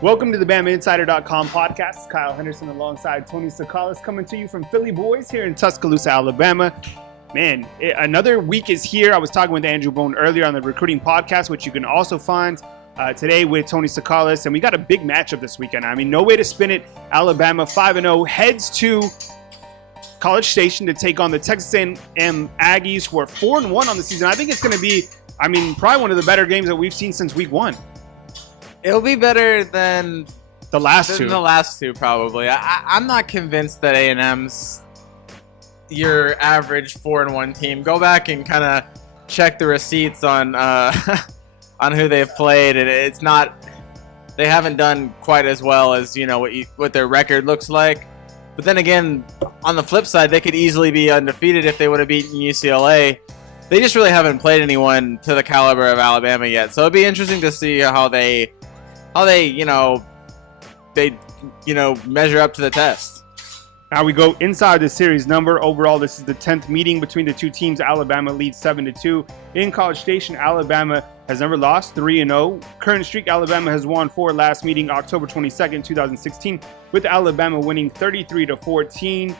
Welcome to the BamaInsider.com podcast. Kyle Henderson alongside Tony Stoukalas coming to you from Philly Boyz here in Tuscaloosa, Alabama. Man, another week is here. I was talking with Andrew Bone earlier on the recruiting podcast, which you can also find today with Tony Stoukalas. And we got a big matchup this weekend. I mean, no way to spin it. Alabama 5-0 heads to College Station to take on the Texas A&M Aggies, who are 4-1 on the season. I think it's going to be, probably one of the better games that we've seen since week one. It'll be better than the last two, probably. I'm not convinced that A&M's your average 4-1 team. Go back and kind of check the receipts on on who they've played, and it's not. They haven't done quite as well as what their record looks like. But then again, on the flip side, they could easily be undefeated if they would have beaten UCLA. They just really haven't played anyone to the caliber of Alabama yet. So it'd be interesting to see how they measure up to the test. Now we go inside the series number. Overall, this is the 10th meeting between the two teams. Alabama leads 7-2. In College Station, Alabama has never lost, 3-0. Current streak, Alabama has won 4 last meeting, October 22nd, 2016, with Alabama winning 33-14.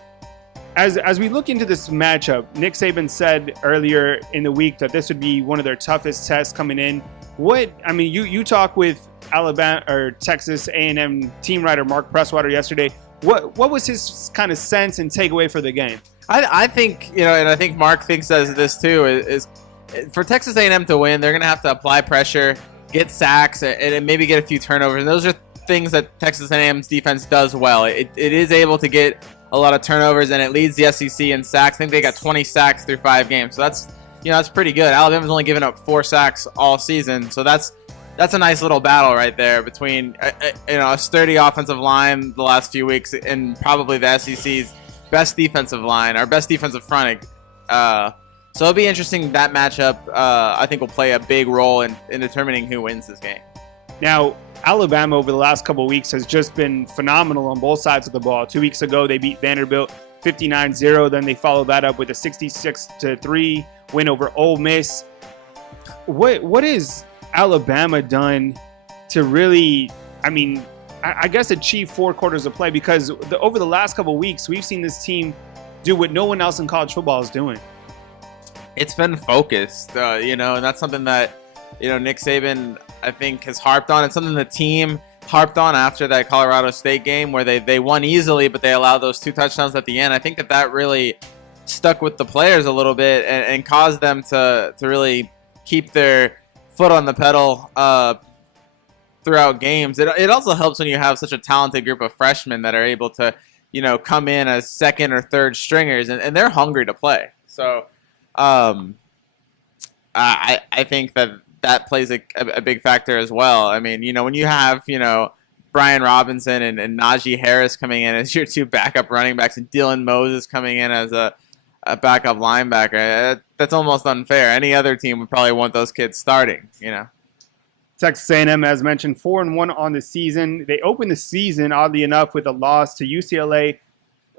As we look into this matchup, Nick Saban said earlier in the week that this would be one of their toughest tests coming in. You talk with Alabama or Texas A&M team writer Mark Presswater yesterday. What was his kind of sense and takeaway for the game? I think and I think Mark thinks as this too is for Texas A&M to win, they're going to have to apply pressure, get sacks, and maybe get a few turnovers. And those are things that Texas A&M's defense does well. It is able to get a lot of turnovers, and it leads the SEC in sacks. I think they got 20 sacks through 5 games, so that's pretty good. Alabama's only given up 4 sacks all season, so that's a nice little battle right there between a sturdy offensive line the last few weeks and probably the SEC's best defensive line, our best defensive front. So it'll be interesting. That matchup, I think, will play a big role in determining who wins this game. Now, Alabama over the last couple of weeks has just been phenomenal on both sides of the ball. 2 weeks ago, they beat Vanderbilt 59-0. Then they followed that up with a 66-3 win over Ole Miss. What is Alabama done to really, I guess achieve 4 quarters of play? Because over the last couple of weeks, we've seen this team do what no one else in college football is doing. It's been focused, and that's something that, Nick Saban, I think, has harped on. It's something the team harped on after that Colorado State game where they won easily, but they allowed those 2 touchdowns at the end. I think that really stuck with the players a little bit and caused them to really keep their foot on the pedal throughout games. It also helps when you have such a talented group of freshmen that are able to, come in as second or third stringers, and they're hungry to play. So I think that plays a big factor as well. When you have, Brian Robinson and Najee Harris coming in as your 2 backup running backs and Dylan Moses coming in as a backup linebacker, that's almost unfair. Any other team would probably want those kids starting, Texas A&M, as mentioned, 4-1 on the season. They opened the season, oddly enough, with a loss to UCLA.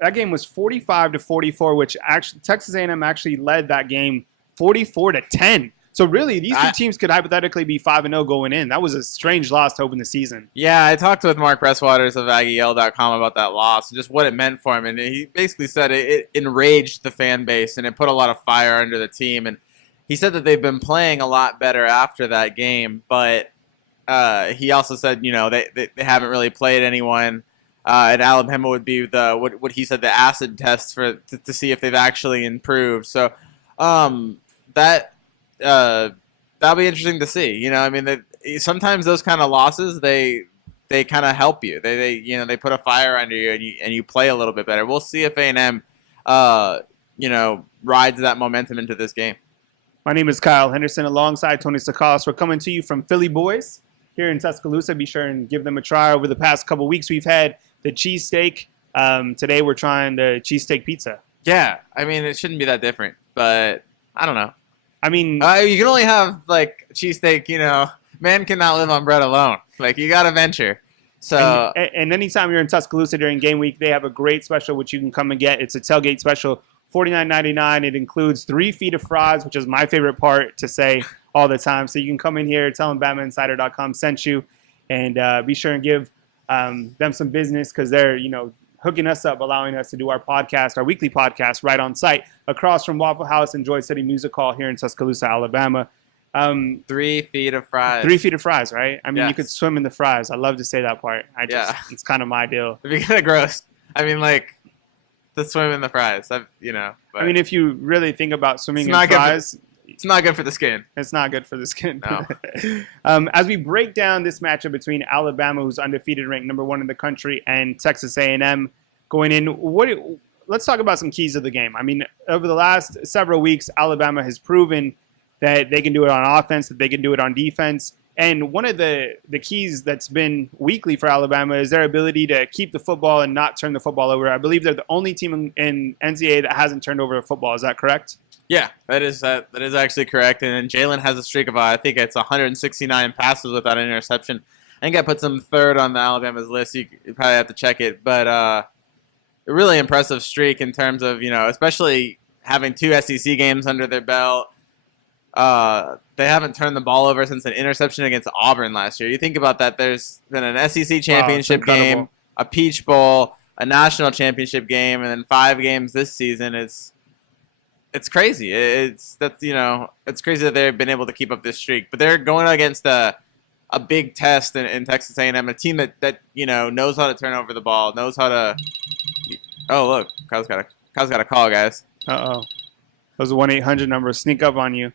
That game was 45-44, which actually Texas A&M actually led that game 44-10. So really, these two teams could hypothetically be 5-0 going in. That was a strange loss to open the season. Yeah, I talked with Mark Presswaters of AggieYell.com about that loss and just what it meant for him. And he basically said it enraged the fan base and it put a lot of fire under the team. And he said that they've been playing a lot better after that game. But he also said, they haven't really played anyone. And Alabama would be what he said, the acid test to see if they've actually improved. So that'll be interesting to see. Sometimes those kind of losses they kind of help you. They put a fire under you and you play a little bit better. We'll see if A&M rides that momentum into this game. My name is Kyle Henderson alongside Tony Stoukalas. We're coming to you from Philly Boyz here in Tuscaloosa. Be sure and give them a try. Over the past couple weeks, we've had the cheesesteak. Today we're trying the cheesesteak pizza. Yeah, it shouldn't be that different, but I don't know. You can only have cheesesteak. Man cannot live on bread alone. You got to venture. So and anytime you're in Tuscaloosa during game week, they have a great special which you can come and get. It's a tailgate special, $49.99. It includes 3 feet of fries, which is my favorite part to say all the time. So you can come in here, tell them BamaInsider.com sent you. and be sure and give them some business because they're hooking us up, allowing us to do our podcast, our weekly podcast, right on site across from Waffle House and Joy City Music Hall here in Tuscaloosa, Alabama. 3 feet of fries. 3 feet of fries, right? I mean, Yes. You could swim in the fries. I love to say that part. It's kind of my deal. It'd be kind of gross. I mean, like, to swim in the fries. But I mean, if you really think about swimming in not good fries, it's not good for the skin. it's not good for the skin. No. As we break down this matchup between Alabama, who's undefeated, ranked number 1 in the country, and Texas A&M going in, let's talk about some keys of the game. I mean, over the last several weeks, Alabama has proven that they can do it on offense, that they can do it on defense. And one of the keys that's been weekly for Alabama is their ability to keep the football and not turn the football over. I believe they're the only team in NCAA that hasn't turned over a football. Is that correct? Yeah, that is actually correct. And Jalen has a streak of, I think it's 169 passes without an interception. I think I put some third on the Alabama's list. You probably have to check it. But a really impressive streak in terms of, especially having 2 SEC games under their belt. They haven't turned the ball over since an interception against Auburn last year. You think about that. There's been an SEC championship game, a Peach Bowl, a national championship game, and then 5 games this season. It's crazy. It's crazy that they've been able to keep up this streak. But they're going against a big test in Texas A&M, a team that knows how to turn over the ball, knows how to. Oh look, Kyle's got a call, guys. Those 1-800 numbers sneak up on you.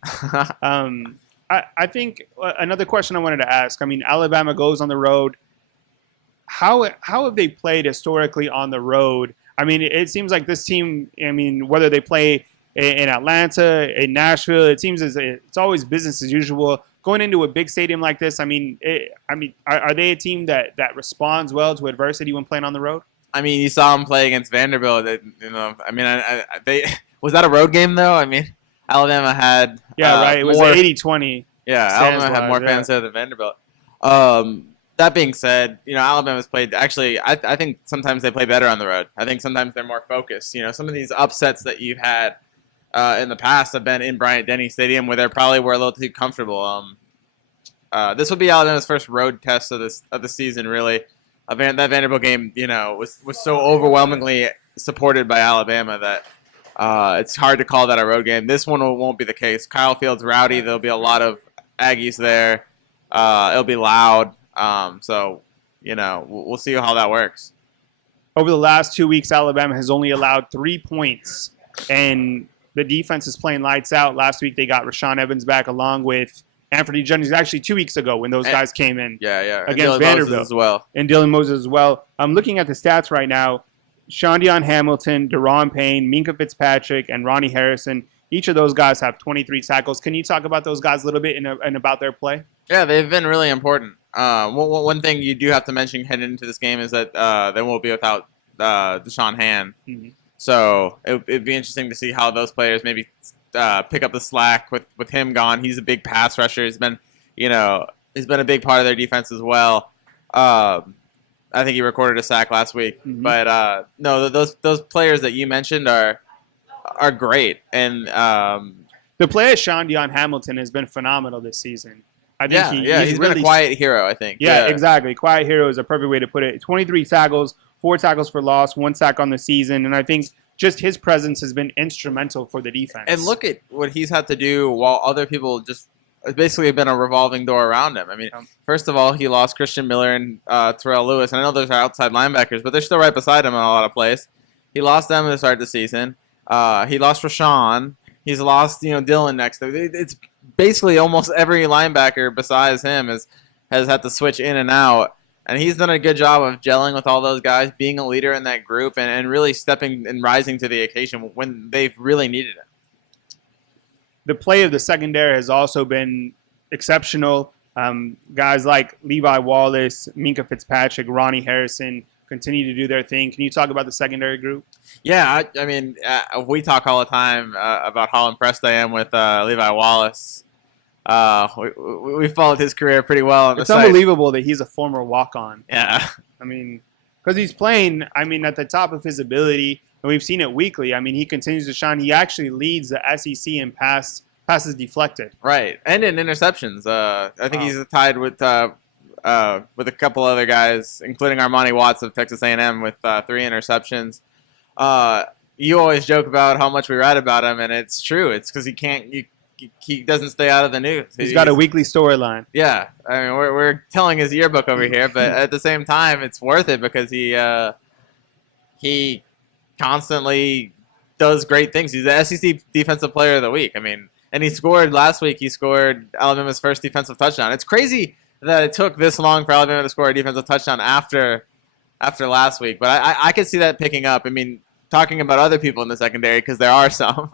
I think another question I wanted to ask. I mean, Alabama goes on the road. How have they played historically on the road? I mean, it seems like this team. I mean, whether they play in Atlanta, in Nashville, it seems it's always business as usual. Going into a big stadium like this, are they a team that responds well to adversity when playing on the road? I mean, you saw them play against Vanderbilt. They was that a road game though? I mean, Alabama had right. It was 80-20. Yeah, Alabama had more fans there than Vanderbilt. That being said, Alabama's played. Actually, I think sometimes they play better on the road. I think sometimes they're more focused. Some of these upsets that you've had in the past have been in Bryant-Denny Stadium, where they probably were a little too comfortable. This would be Alabama's first road test of the season, really. That Vanderbilt game, was so overwhelmingly supported by Alabama that it's hard to call that a road game. This one won't be the case. Kyle Field's rowdy. There'll be a lot of Aggies there. It'll be loud. So we'll see how that works. Over the last 2 weeks, Alabama has only allowed 3 points, and the defense is playing lights out. Last week, they got Rashaan Evans back along with Anthony Jennings, actually 2 weeks ago when those guys came in. Against Vanderbilt as well. And Dylan Moses as well. I'm looking at the stats right now. Shondion Hamilton, Deron Payne, Minka Fitzpatrick, and Ronnie Harrison. Each of those guys have 23 tackles. Can you talk about those guys a little bit and about their play? Yeah, they've been really important. One thing you do have to mention heading into this game is that they won't be without Deshaun Hand. Mm-hmm. So it'd be interesting to see how those players maybe pick up the slack with him gone. He's a big pass rusher. He's been a big part of their defense as well. I think he recorded a sack last week. Mm-hmm. But no, those players that you mentioned are great. And the play of Shondion Hamilton has been phenomenal this season. I think he's been a quiet hero, I think. Yeah, exactly. Quiet hero is a perfect way to put it. 23 tackles, 4 tackles for loss, 1 sack on the season. And I think just his presence has been instrumental for the defense. And look at what he's had to do while other people just basically have been a revolving door around him. I mean, first of all, he lost Christian Miller and Terrell Lewis. And I know those are outside linebackers, but they're still right beside him in a lot of plays. He lost them to start the season. He lost Rashaan. He's lost, Dylan next. It's basically almost every linebacker besides him has had to switch in and out. And he's done a good job of gelling with all those guys, being a leader in that group, and really stepping and rising to the occasion when they've really needed it. The play of the secondary has also been exceptional. Guys like Levi Wallace, Minka Fitzpatrick, Ronnie Harrison continue to do their thing. Can you talk about the secondary group? Yeah, I mean, we talk all the time about how impressed I am with Levi Wallace. We followed his career pretty well on the site. It's unbelievable that he's a former walk-on. Yeah. I mean, because he's playing, at the top of his ability, and we've seen it weekly. I mean, he continues to shine. He actually leads the SEC in passes deflected. Right, and in interceptions. I think he's tied with with a couple other guys, including Armani Watts of Texas A&M with 3 interceptions. You always joke about how much we write about him, and it's true. It's because he doesn't stay out of the news. He's got a weekly storyline. Yeah, I mean we're telling his yearbook over here, but at the same time, it's worth it because he constantly does great things. He's the SEC Defensive Player of the Week. I mean, and he scored last week. He scored Alabama's first defensive touchdown. It's crazy that it took this long for Alabama to score a defensive touchdown after last week, but I could see that picking up. I mean, talking about other people in the secondary, because there are some.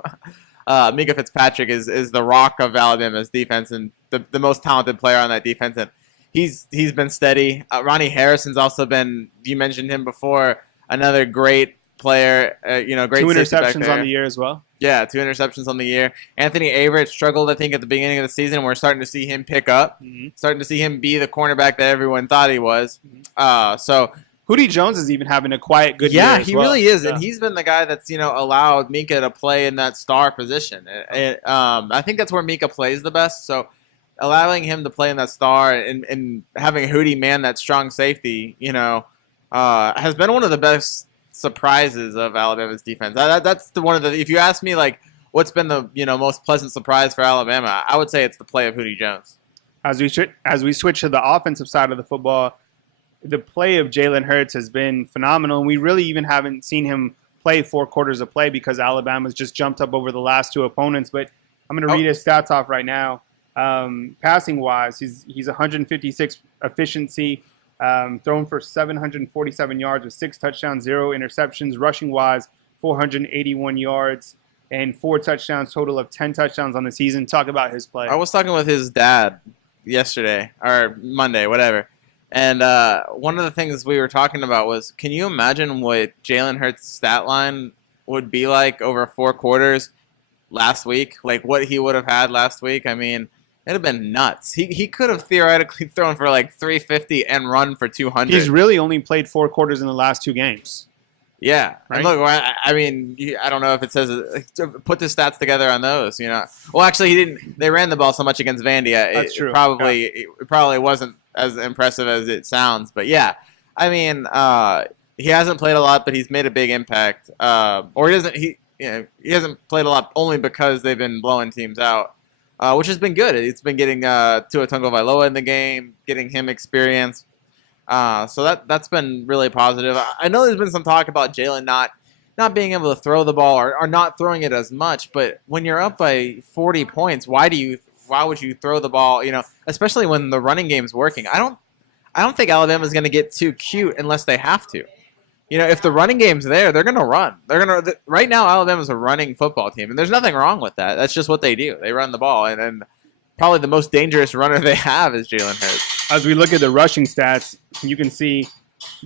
Mika Fitzpatrick is the rock of Alabama's defense and the most talented player on that defense, and he's been steady. Ronnie Harrison's also been, you mentioned him before, another great player. Great 2 interceptions on the year as well. Yeah, 2 interceptions on the year. Anthony Averett struggled, I think, at the beginning of the season. We're starting to see him pick up, starting to see him be the cornerback that everyone thought he was. So Hootie Jones is even having a quiet good year. Yeah, as he well. really is, Yeah. and he's been the guy that's allowed Mika to play in that star position. I think that's where Mika plays the best. So allowing him to play in that star and having Hootie man that strong safety, has been one of the best surprises of Alabama's defense. That's one of the. If you ask me, like, what's been the most pleasant surprise for Alabama, I would say it's the play of Hootie Jones. As we switch to the offensive side of the football, the play of Jalen Hurts has been phenomenal, and we really even haven't seen him play 4 quarters of play because Alabama's just jumped up over the last 2 opponents. But I'm going to read his stats off right now. Passing wise, he's 156 efficiency. Thrown for 747 yards with 6 touchdowns, 0 interceptions. Rushing wise, 481 yards and 4 touchdowns, total of 10 touchdowns on the season. Talk about his play. I was talking with his dad yesterday or Monday, whatever. And one of the things we were talking about was, can you imagine what Jalen Hurts' stat line would be like over 4 quarters last week? Like what he would have had last week? I mean, it'd have been nuts. He could have theoretically thrown for like 350 and run for 200. He's really only played 4 quarters in the last 2 games. Yeah. Right? And look, I mean, I don't know if it says put the stats together on those. Well, actually, he didn't. They ran the ball so much against Vandia. That's true. It probably wasn't as impressive as it sounds. But yeah, I mean, he hasn't played a lot, but he's made a big impact. Or he doesn't. He hasn't played a lot only because they've been blowing teams out. Which has been good. It's been getting Tua Tagovailoa in the game, getting him experience. So that's been really positive. I know there's been some talk about Jalen not being able to throw the ball or not throwing it as much. But when you're up by 40 points, why would you throw the ball? Especially when the running game's working. I don't think Alabama's going to get too cute unless they have to. If the running game's there, they're going to run. Right now, Alabama's a running football team, and there's nothing wrong with that. That's just what they do. They run the ball, and probably the most dangerous runner they have is Jalen Hurts. As we look at the rushing stats, you can see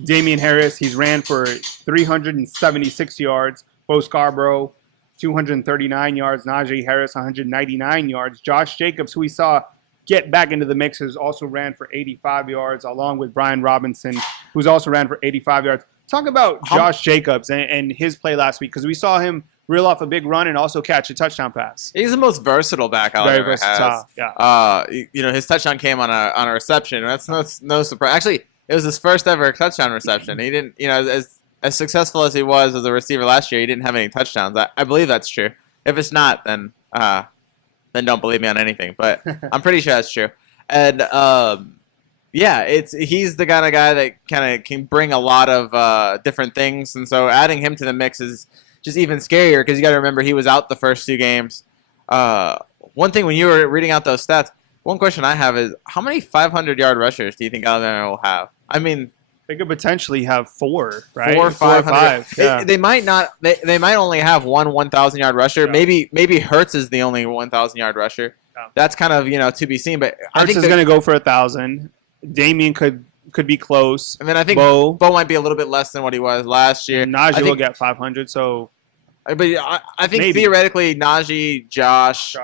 Damian Harris, he's ran for 376 yards. Bo Scarborough, 239 yards. Najee Harris, 199 yards. Josh Jacobs, who we saw get back into the mix, has also ran for 85 yards, along with Brian Robinson, who's also ran for 85 yards. Talk about Josh Jacobs and his play last week, because we saw him reel off a big run and also catch a touchdown pass. He's the most versatile back Alabama Very versatile, has. Yeah. His touchdown came on a reception. That's no surprise. Actually, it was his first ever touchdown reception. He didn't, as successful as he was as a receiver last year, he didn't have any touchdowns. I believe that's true. If it's not, then don't believe me on anything. But I'm pretty sure that's true. And yeah, he's the kind of guy that kind of can bring a lot of different things, and so adding him to the mix is just even scarier because you got to remember he was out the first 2 games. One thing when you were reading out those stats, one question I have is how many 500-yard rushers do you think Alabama will have? I mean, they could potentially have 4, right? 4 or 500. Yeah. They might not. They might only have one 1,000-yard rusher. Yeah. Maybe Hurts is the only 1,000-yard rusher. Yeah. That's kind of to be seen. But Hurts is going to go for 1,000. Damian could be close. And then I think Bo might be a little bit less than what he was last year. And Najee will get 500. So, but I think theoretically Najee, Josh,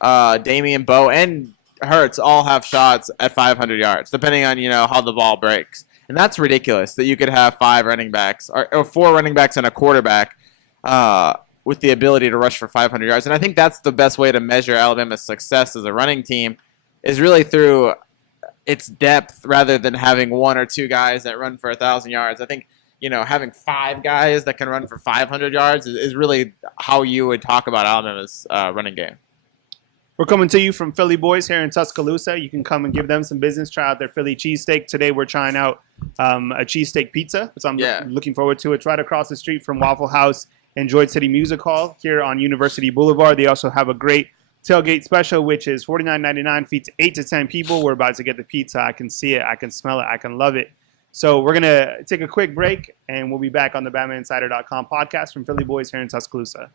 Damian, Bo, and Hurts all have shots at 500 yards, depending on how the ball breaks. And that's ridiculous that you could have 5 running backs or 4 running backs and a quarterback with the ability to rush for 500 yards. And I think that's the best way to measure Alabama's success as a running team is really through it's depth rather than having one or two guys that run for 1,000 yards. I think, having 5 guys that can run for 500 yards is really how you would talk about Alabama's running game. We're coming to you from Philly Boys here in Tuscaloosa. You can come and give them some business. Try out their Philly cheesesteak. Today we're trying out a cheesesteak pizza, which I'm looking forward to. It's right across the street from Waffle House and Droid City Music Hall here on University Boulevard. They also have a great tailgate special, which is $49.99, feeds 8 to 10 people. We're about to get the pizza. I can see it. I can smell it. I can love it. So we're going to take a quick break, and we'll be back on the BamaInsider.com podcast from Philly Boys here in Tuscaloosa.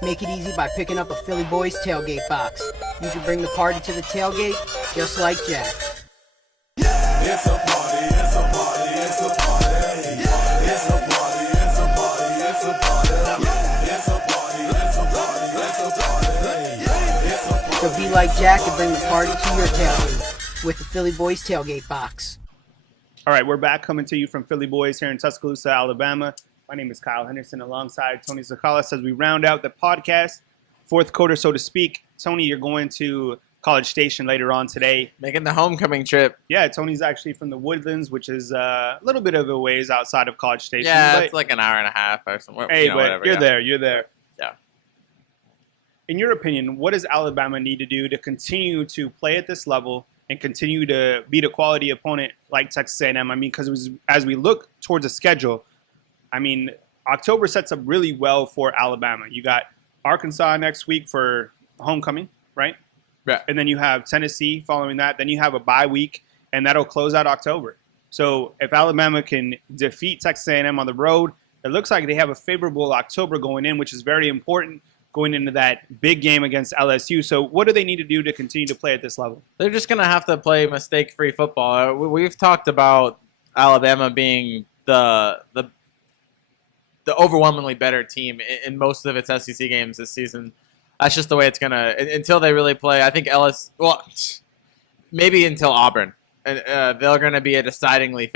Make it easy by picking up a Philly Boys tailgate box. You can bring the party to the tailgate just like Jack. It's a party, it's a party, it's a party. It's a party, it's a party, it's a party. It's a party, it's a party, it's a party. So be like Jack and bring the party to your tailgate with the Philly Boys tailgate box. All right, we're back coming to you from Philly Boys here in Tuscaloosa, Alabama. My name is Kyle Henderson alongside Tony Stoukalas as we round out the podcast, fourth quarter, so to speak. Tony, you're going to College Station later on today. Making the homecoming trip. Yeah, Tony's actually from the Woodlands, which is a little bit of a ways outside of College Station. Yeah, but it's like an hour and a half or something. Hey, but whatever, you're there. You're there. Yeah. In your opinion, what does Alabama need to do to continue to play at this level and continue to beat a quality opponent like Texas A&M? I mean, because as we look towards the schedule, I mean, October sets up really well for Alabama. You got Arkansas next week for homecoming, right? Yeah. And then you have Tennessee following that. Then you have a bye week, and that'll close out October. So if Alabama can defeat Texas A&M on the road, it looks like they have a favorable October going in, which is very important going into that big game against LSU. So what do they need to do to continue to play at this level? They're just going to have to play mistake-free football. We've talked about Alabama being the overwhelmingly better team in most of its SEC games this season. That's just the way it's going to – until they really play. I think maybe until Auburn. And they're going to be a decidingly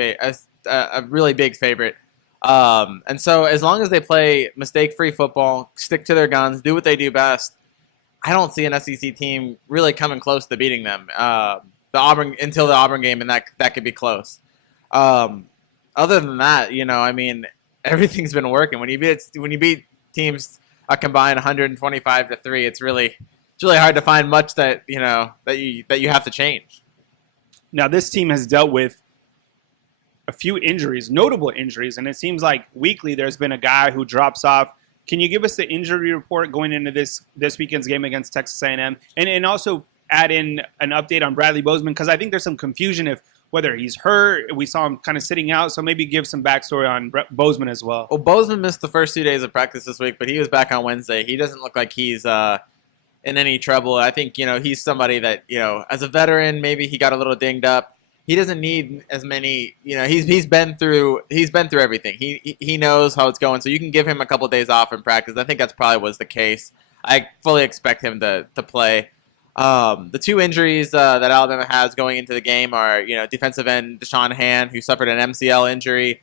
a really big favorite. And so as long as they play mistake-free football, stick to their guns, do what they do best, I don't see an SEC team really coming close to beating them. Until the Auburn game, and that could be close. Other than that, I mean – everything's been working. When you beat teams a combined 125-3, it's really hard to find much that you have to change. Now this team has dealt with a few injuries, notable injuries, and it seems like weekly there's been a guy who drops off. Can you give us the injury report going into this weekend's game against Texas A&M, and also add in an update on Bradley Bozeman, because I think there's some confusion if whether he's hurt. We saw him kind of sitting out, so maybe give some backstory on Bozeman as well. Well, Bozeman missed the first 2 days of practice this week, but he was back on Wednesday. He doesn't look like he's in any trouble. I think he's somebody that as a veteran, maybe he got a little dinged up. He doesn't need as many. He's been through everything. He knows how it's going, so you can give him a couple of days off in practice. I think that's probably was the case. I fully expect him to play. The two injuries that Alabama has going into the game are, defensive end Deshaun Hand, who suffered an MCL injury.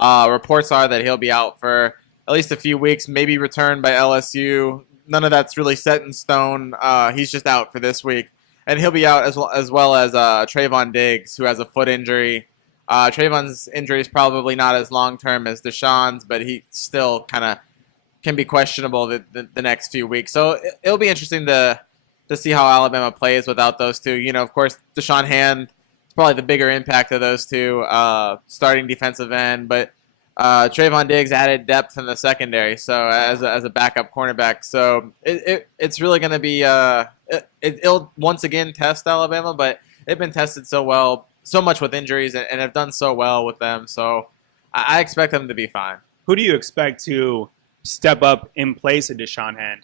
Reports are that he'll be out for at least a few weeks, maybe returned by LSU. None of that's really set in stone. He's just out for this week. And he'll be out as well as Trayvon Diggs, who has a foot injury. Trayvon's injury is probably not as long-term as Deshaun's, but he still kind of can be questionable the next few weeks. So it'll be interesting to see how Alabama plays without those two. Of course, Deshaun Hand is probably the bigger impact of those two, starting defensive end. But Trayvon Diggs added depth in the secondary, so as a backup cornerback. So it's really going to be it'll once again test Alabama, but they've been tested so much with injuries and have done so well with them. So I expect them to be fine. Who do you expect to step up in place of Deshaun Hand?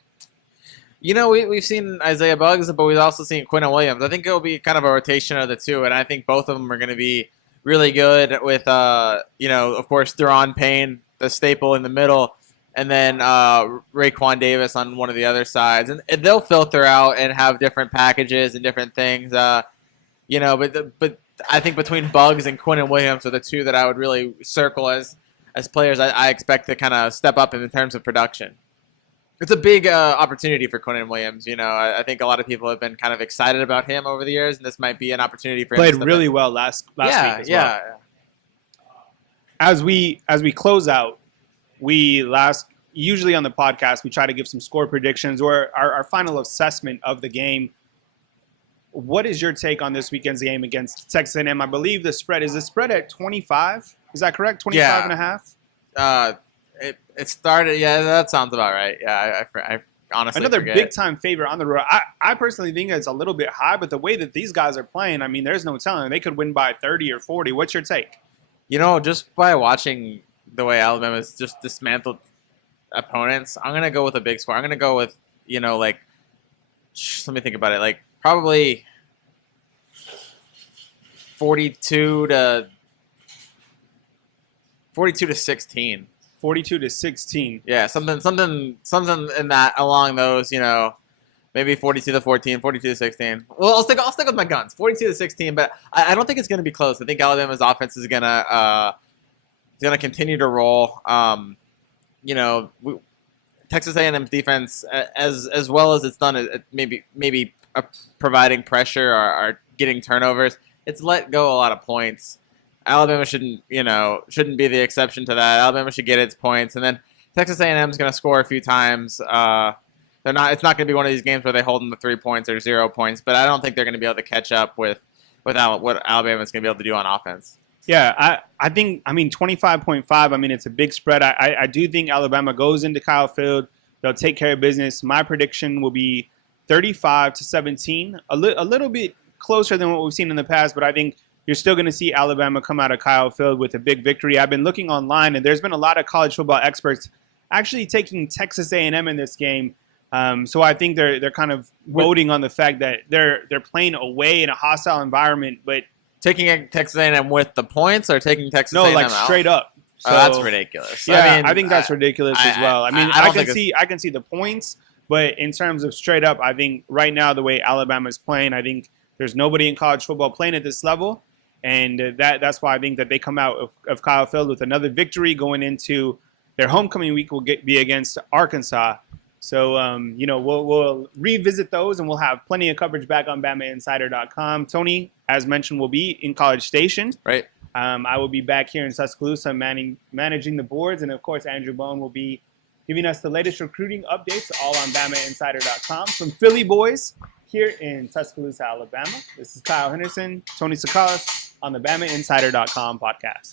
We've seen Isaiah Buggs, but we've also seen Quinnen Williams. I think it'll be kind of a rotation of the two, and I think both of them are going to be really good with, of course, Deron Payne, the staple in the middle, and then Raekwon Davis on one of the other sides. And they'll filter out and have different packages and different things, but I think between Buggs and Quinnen Williams are the two that I would really circle as players I expect to kind of step up in terms of production. it's a big opportunity for Quinnen Williams. You know, I think a lot of people have been kind of excited about him over the years, and this might be an opportunity for him. Played to step really in. well last week as yeah. well. As we close out, usually on the podcast we try to give some score predictions or our final assessment of the game. What is your take on this weekend's game against Texas A&M? I believe the spread at 25. Is that correct? 25 and a half? It started. Yeah, that sounds about right. Yeah, I honestly another forget. big time favorite on the road. I personally think it's a little bit high, but the way that these guys are playing, I mean, there's no telling. They could win by 30 or 40. What's your take? You know, just by watching the way Alabama's just dismantled opponents, I'm gonna go with a big score. I'm gonna go with, you know, like, let me think about it. Like probably 42 to 16. 42 to 16. Yeah, something in that along those, you know, maybe 42 to 14, 42 to 16. Well, I'll stick with my guns, 42 to 16. But I don't think it's going to be close. I think Alabama's offense is gonna continue to roll. You know, Texas A&M's defense, as well as it's done, maybe providing pressure or getting turnovers. It's let go a lot of points. Alabama shouldn't be the exception to that. Alabama should get its points, and then Texas A&M is going to score a few times. It's not going to be one of these games where they hold them to 3 points or 0 points, but I don't think they're going to be able to catch up with what Alabama is going to be able to do on offense. Yeah, I think 25.5. I mean, it's a big spread. I do think Alabama goes into Kyle Field. They'll take care of business. My prediction will be 35 to 17, a little bit closer than what we've seen in the past, but I think you're still going to see Alabama come out of Kyle Field with a big victory. I've been looking online, and there's been a lot of college football experts actually taking Texas A&M in this game. So I think they're kind of voting on the fact that they're playing away in a hostile environment, but taking Texas A&M with the points or taking Texas A&M like out? straight up. So, that's ridiculous. Yeah, I think that's ridiculous as well. I mean, I can see the points, but in terms of straight up, I think right now the way Alabama's playing, I think there's nobody in college football playing at this level. And that's why I think that they come out of Kyle Field with another victory going into their homecoming week will be against Arkansas. So, we'll revisit those, and we'll have plenty of coverage back on BamaInsider.com. Tony, as mentioned, will be in College Station. Right. I will be back here in Tuscaloosa managing the boards. And, of course, Andrew Bone will be giving us the latest recruiting updates all on BamaInsider.com. From Philly Boys here in Tuscaloosa, Alabama, this is Kyle Henderson, Tony Stoukalas on the BamaInsider.com podcast.